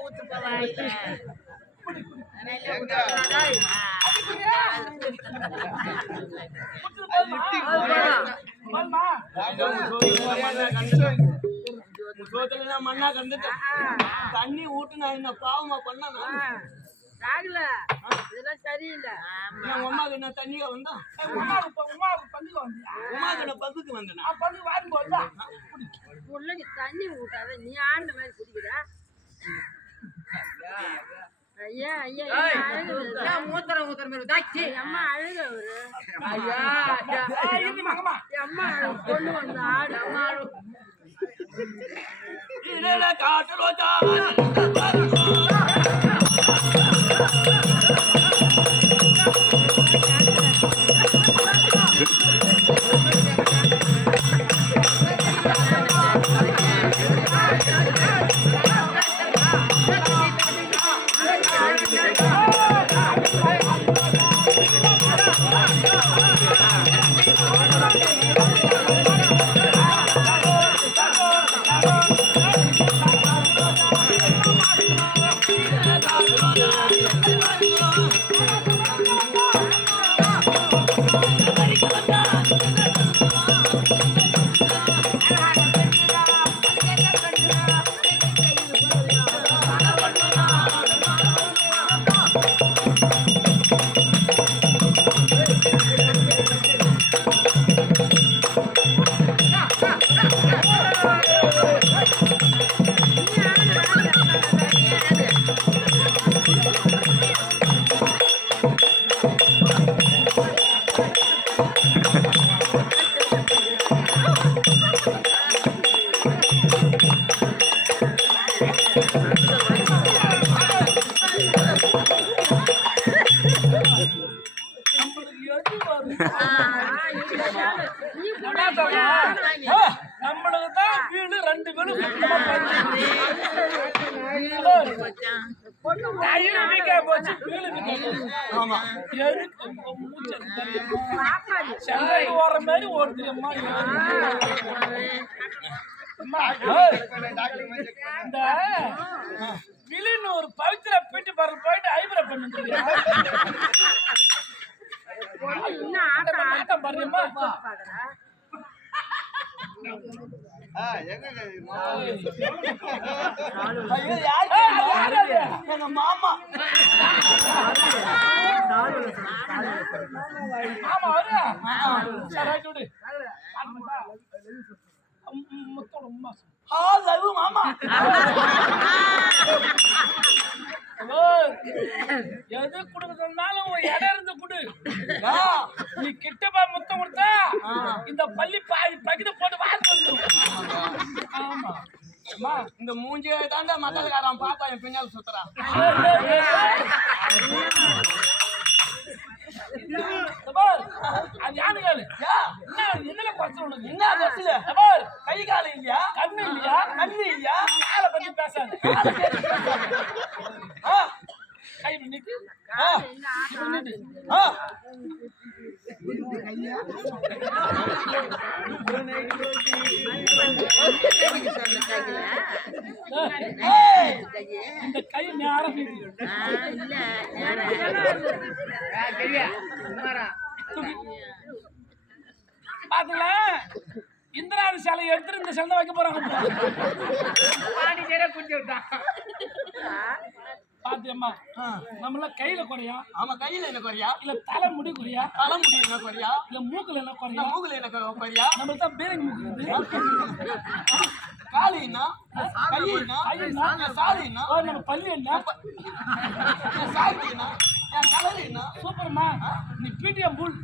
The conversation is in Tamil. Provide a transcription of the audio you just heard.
ஊத்து போவாங்க மண்ணா கண்டுட்டு தண்ணி ஊட்டுனா என்ன பாவமா பண்ணா இதெல்லாம் சரியில்லை. உமாக்கு என்ன தண்ணியா வந்தா உமாக்கு பங்குக்கு வந்தேன் பிள்ளைக்கு தண்ணி ஊட்டாத நீ ஆண்ட மாதிரி குடிக்கிற. ஐயா ஐயா மூத்தர அம்மா அழுக அம்மா கொண்டு வந்த ஆடு அம்மா காட்டுறோச்சா நம்மளுக்குதான் வீடு 2 வீடு போச்சு சென்னை ஓடுற மாதிரி ஓடுதுமா. இந்த விழின்னு ஒரு பவித்திர பீட்டு பரல் போயிட்டு ஐபரை பண்ணு ஆட்டம் பாருமா. மாமா மாமா எது குடுக்கறதுனாலும் இடம் இருந்து குடு. நீ கிட்டப்பா முத்தம் கொடுத்தா இந்த பள்ளி பகிட்டு போட்டு வாங்க. ஆமா இந்த மூஞ்சியை தாண்டா மத்தக்காரன் பாப்பா என் பின்னால் சுத்துறான். அது யானைகள் என்ன குறைச்சு உனக்கு என்ன குறைச்சல கை கால இல்லையா கண்ணு இல்லையா கண்ணு இல்லையா காலை பத்தி பேசாது. கை பண்ணிட்டு இந்த கை நேரம் பாத்தீங்களா இந்திராணி சிலை எடுத்துட்டு இந்த சிலை வைக்க போறாங்க. பாத்தியம்மா நம்மள கையில குறையா? ஆமா கையில என்ன குறையா? இல்ல தலை முடி குறையா? தலை முடி என்ன குறையா? இல்ல மூக்குல என்ன குறையா? மூக்குல என்ன குறையா? நம்மளுக்கு தான் பேரங்க மூக்கு. காலினா கையினா சாலினா நம்ம பல்லு என்ன சாலினா கலரினா சூப்பர்மா. நீ பிடிஎம் புல்